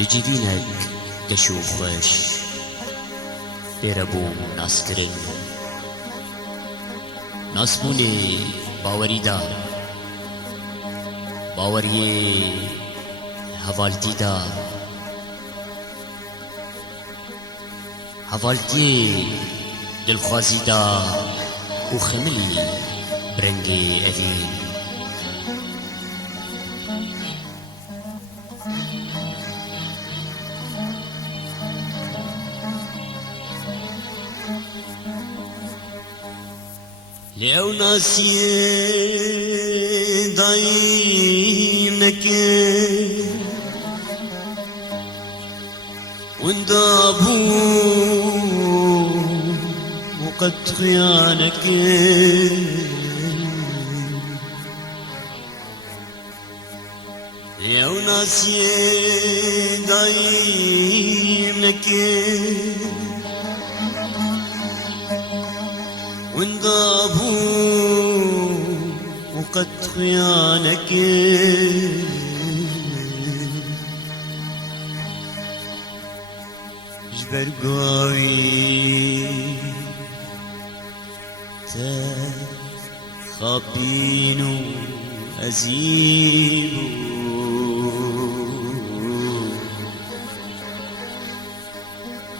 لجبينك دشوف خوش بيربو ناسكرين ناسبوني باوري دا باوري حوالتي دا حوالتي دلخوازي دا وخملي برنگي أذين لو ناسي دايمك وندابو وقد خيانك لو ناسي دايمك وانضابوا وقد خيانك جبر قوي تخابينو أزيبو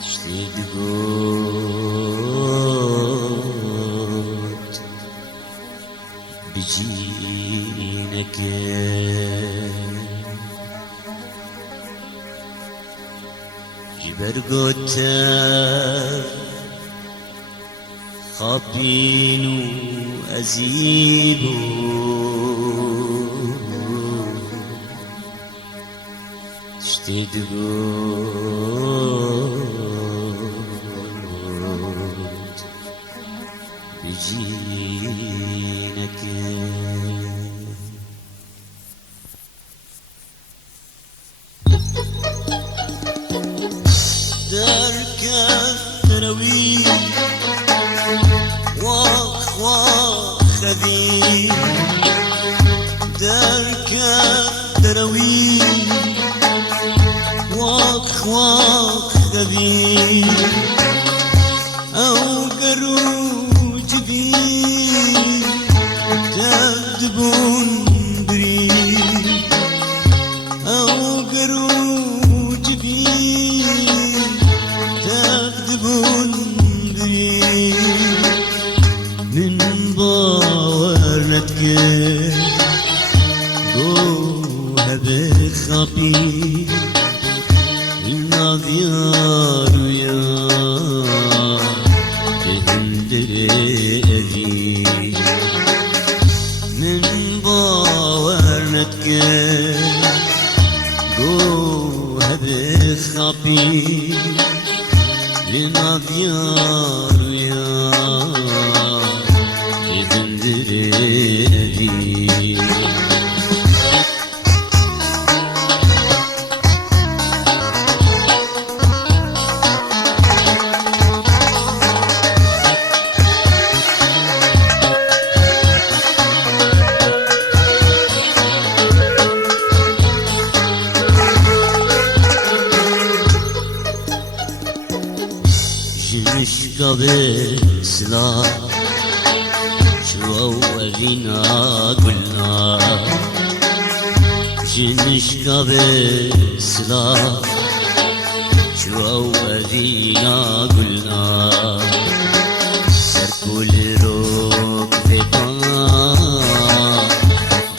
تشتيد قوت بجينك جبر قوت خابينو أزيبو تشتيد قوت بجينك دارك تروي واخ واخ ذي دارك تروي واخ واخ ذي أو قروج بي تدبون بري أو قروج بي تكذبون بري من باورنتك جوها بخبي النافيار ويا تهندري من باورنتك جوها بخبي لنافيار ويا تهندري جنشقة بسلاح شو أولينا قلنا جنشقة بسلاح شو أولينا قلنا سر كل روك في بان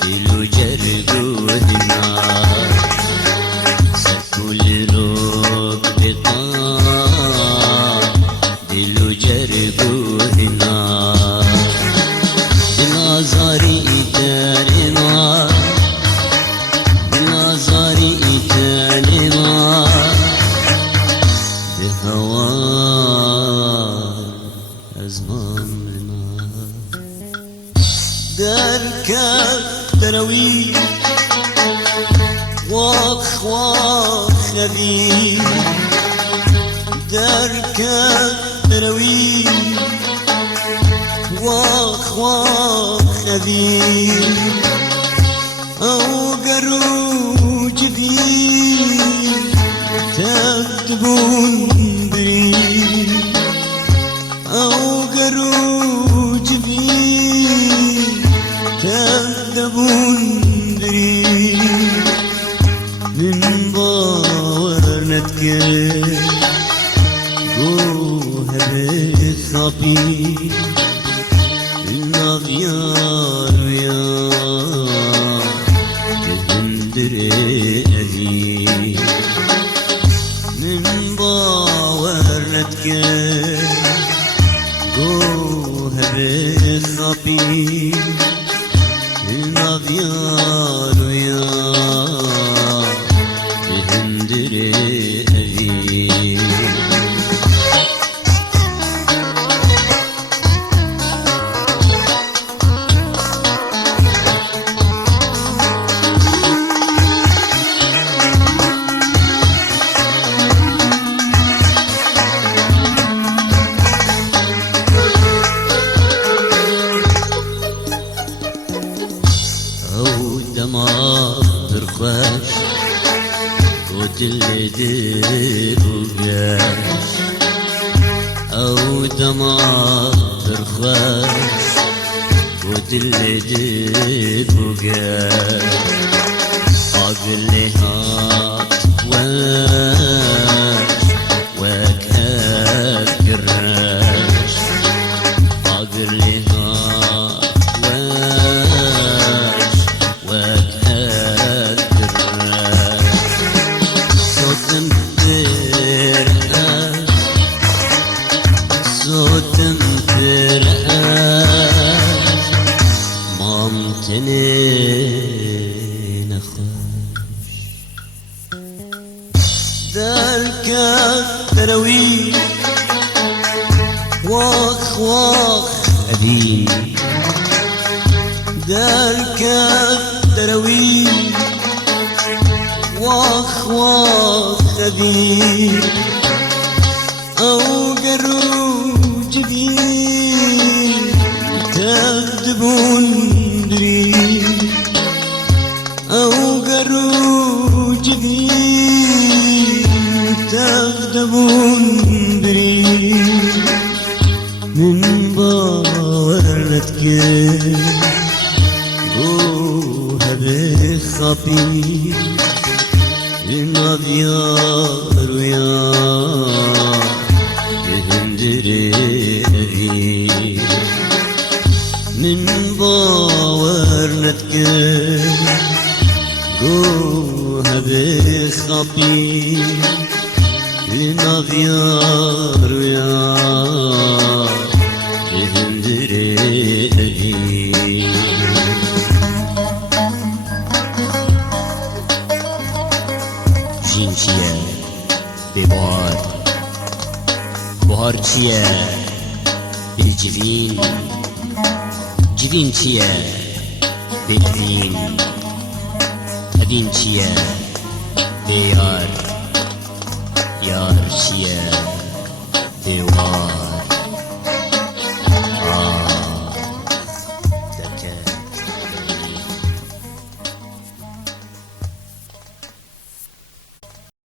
دلو جرقودنا سر كل روك في بان دلو جرقودنا بنظري تارنا بنظري تارنا بهوان أزماننا دارك تروي هبي دركب تروي واخ واخ هبي او قرو جبي تكتبون بري او قرو جبي تكتبون بري من باورنتك جوهر الصبي النغيار ويا تهندري من باورنتك جوهر الصبي النغيار ويا او دماغ ترخش وتلي دبوقاش او دماغ ترخش وتلي دبوقاش اقلي هات واش وكهات كراش اقلي هات واش وكهات كراش صوتم ترقاش صوتم ترقاش مامتنين اخوش دركب تروي واخ واخ أبي دركب تروي واخ واخ أبي أو قرو جبين تكذبون دري أو قرو جبين تكذبون دري من باورتك جوها بخطي النبيار ويا بهندري من باورتك جوها بخطي النبيار ويا جین چیه به بهار چیه به جوین چیه به دوین چیه به یار چیه به